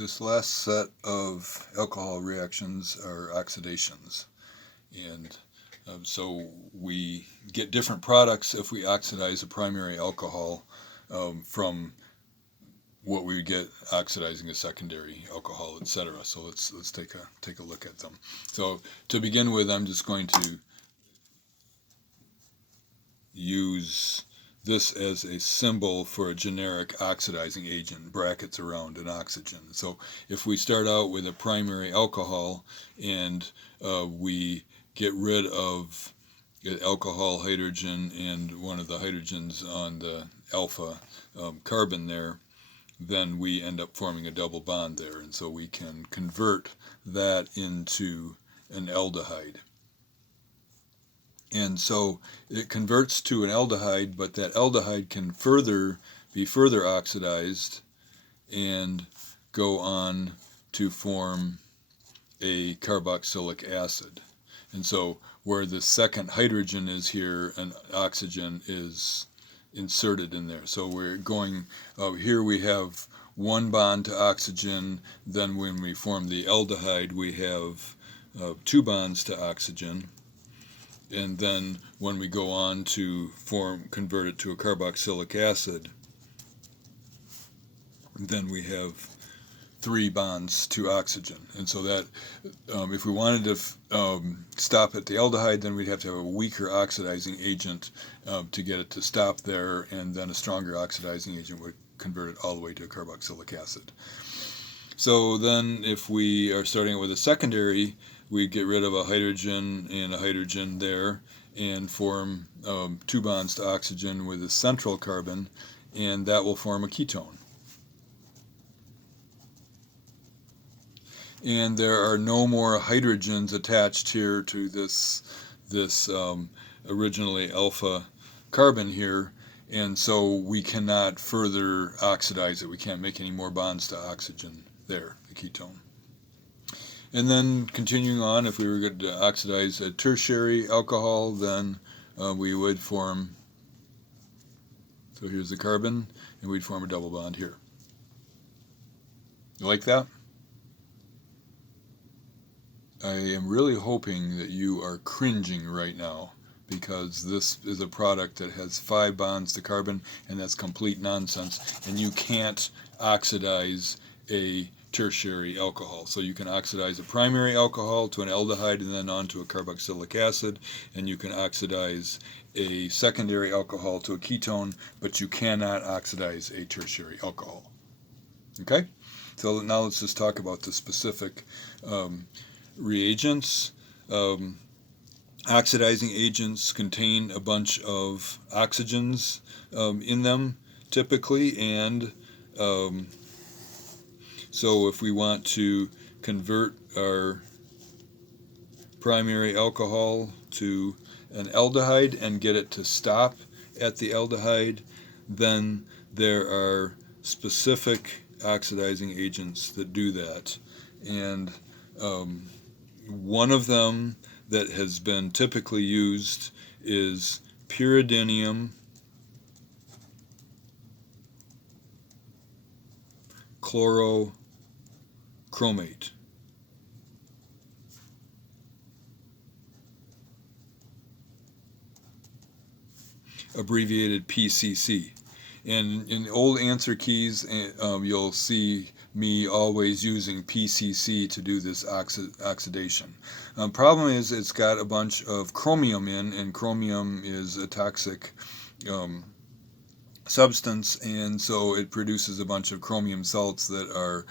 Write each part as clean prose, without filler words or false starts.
This last set of alcohol reactions are oxidations. And so we get different products if we oxidize a primary alcohol from what we would get oxidizing a secondary alcohol, etc. So let's take a look at them. So to begin with, I'm just going to use this as a symbol for a generic oxidizing agent, brackets around an oxygen. So if we start out with a primary alcohol and we get rid of alcohol hydrogen and one of the hydrogens on the alpha carbon there, then we end up forming a double bond there. And so we can convert that into an aldehyde. And so it converts to an aldehyde, but that aldehyde can be further oxidized and go on to form a carboxylic acid. And so where the second hydrogen is here, an oxygen is inserted in there. So we're going, here we have one bond to oxygen, then when we form the aldehyde we have two bonds to oxygen. And then when we go on to convert it to a carboxylic acid, then we have three bonds to oxygen. And so that if we wanted to stop at the aldehyde, then we'd have to have a weaker oxidizing agent to get it to stop there, and then a stronger oxidizing agent would convert it all the way to a carboxylic acid. So then if we are starting with a secondary, we get rid of a hydrogen and a hydrogen there and form two bonds to oxygen with a central carbon, and that will form a ketone. And there are no more hydrogens attached here to this originally alpha carbon here, and so we cannot further oxidize it. We can't make any more bonds to oxygen there, the ketone. And then continuing on, if we were going to oxidize a tertiary alcohol, then we would form, so here's the carbon, and we'd form a double bond here. You like that? I am really hoping that you are cringing right now, because this is a product that has 5 bonds to carbon, and that's complete nonsense, and you can't oxidize a tertiary alcohol. So you can oxidize a primary alcohol to an aldehyde and then on to a carboxylic acid, and you can oxidize a secondary alcohol to a ketone, but you cannot oxidize a tertiary alcohol. Okay? So now let's just talk about the specific reagents. Oxidizing agents contain a bunch of oxygens in them typically, and so if we want to convert our primary alcohol to an aldehyde and get it to stop at the aldehyde, then there are specific oxidizing agents that do that. And one of them that has been typically used is pyridinium chlorochromate. Abbreviated PCC. And in old answer keys, you'll see me always using PCC to do this oxidation. Problem is it's got a bunch of chromium in, and chromium is a toxic substance, and so it produces a bunch of chromium salts that are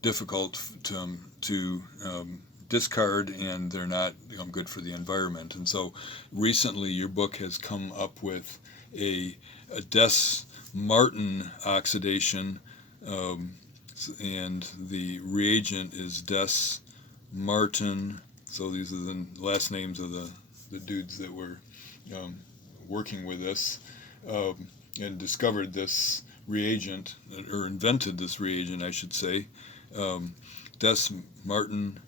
difficult to discard, and they're not good for the environment. And so recently your book has come up with a Des-Martin oxidation, and the reagent is Des-Martin. So these are the last names of the dudes that were working with this and discovered this reagent, or invented this reagent, I should say. Des-Martin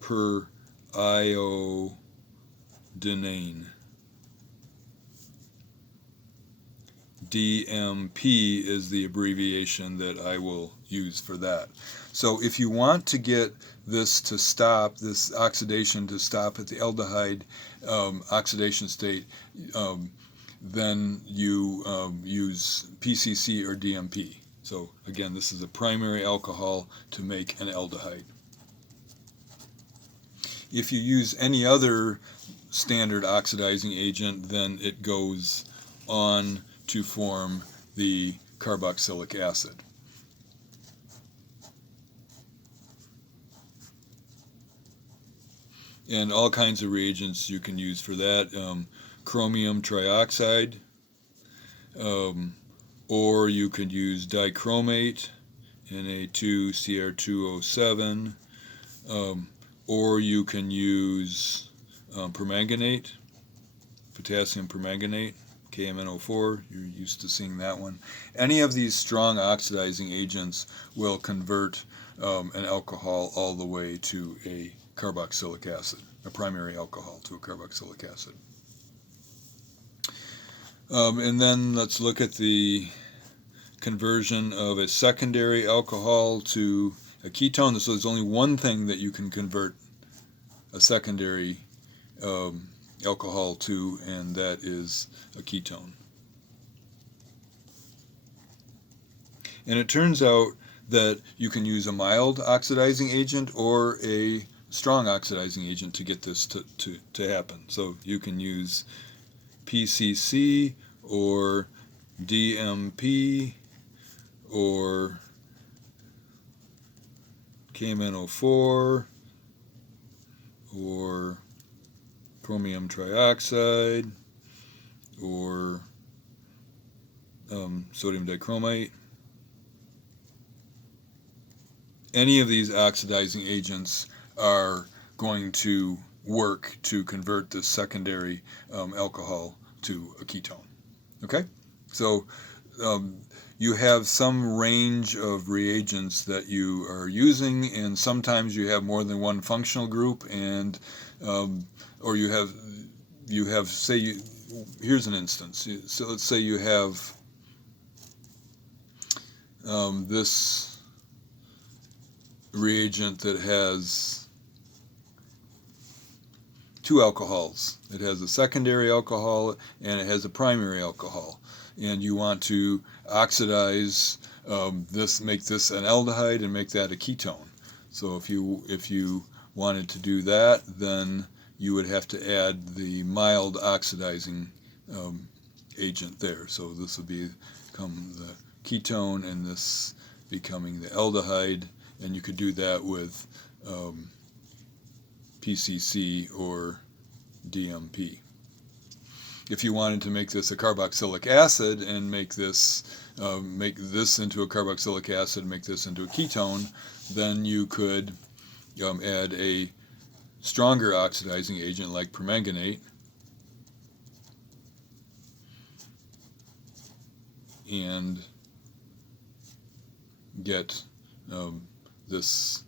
per iodinane. DMP is the abbreviation that I will use for that. So if you want to get this to stop, this oxidation to stop at the aldehyde oxidation state, then you use PCC or DMP. So again, this is a primary alcohol to make an aldehyde. If you use any other standard oxidizing agent, then it goes on to form the carboxylic acid. And all kinds of reagents you can use for that. Chromium trioxide, or you could use dichromate, Na2Cr2O7, or you can use permanganate, potassium permanganate, KMnO4. You're used to seeing that one. Any of these strong oxidizing agents will convert an alcohol all the way to a carboxylic acid, a primary alcohol to a carboxylic acid. And then let's look at the conversion of a secondary alcohol to a ketone. So there's only one thing that you can convert a secondary alcohol to, and that is a ketone. And it turns out that you can use a mild oxidizing agent or a strong oxidizing agent to get this to happen. So you can use PCC or DMP or KMnO4 or chromium trioxide or sodium dichromate. Any of these oxidizing agents are going to work to convert this secondary alcohol to a ketone. Okay? So you have some range of reagents that you are using, and sometimes you have more than one functional group, and or you have say here's an instance. So let's say you have this reagent that has two alcohols. It has a secondary alcohol and it has a primary alcohol, and you want to oxidize this, make this an aldehyde and make that a ketone. So if you wanted to do that, then you would have to add the mild oxidizing agent there. So this would become the ketone and this becoming the aldehyde, and you could do that with PCC or DMP. If you wanted to make this a carboxylic acid and make this into a carboxylic acid, make this into a ketone, then you could add a stronger oxidizing agent like permanganate and get this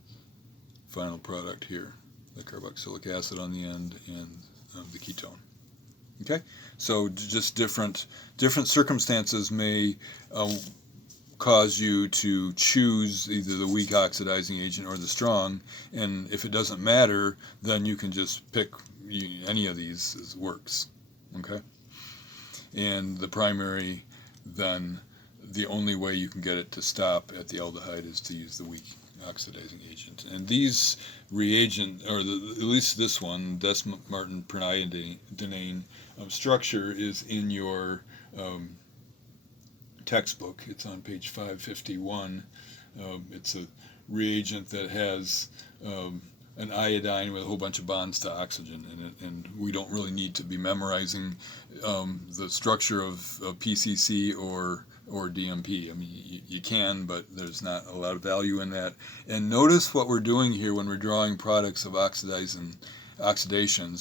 final product here, the carboxylic acid on the end and the ketone. Okay, so just different circumstances may cause you to choose either the weak oxidizing agent or the strong, and if it doesn't matter, then you can just pick any of these works. Okay, and the primary, then the only way you can get it to stop at the aldehyde is to use the weak oxidizing agent. And these reagent, or at least this one, Dess-Martin pyrronidenane structure is in your textbook. It's on page 551. It's a reagent that has an iodine with a whole bunch of bonds to oxygen in it, and we don't really need to be memorizing the structure of PCC or DMP. I mean, you can, but there's not a lot of value in that. And notice what we're doing here when we're drawing products of oxidations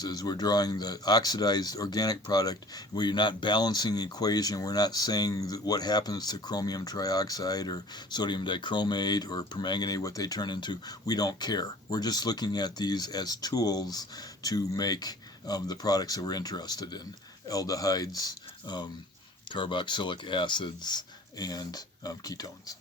is we're drawing the oxidized organic product. We're not balancing the equation. We're not saying what happens to chromium trioxide or sodium dichromate or permanganate, what they turn into. We don't care. We're just looking at these as tools to make the products that we're interested in, aldehydes, carboxylic acids and ketones.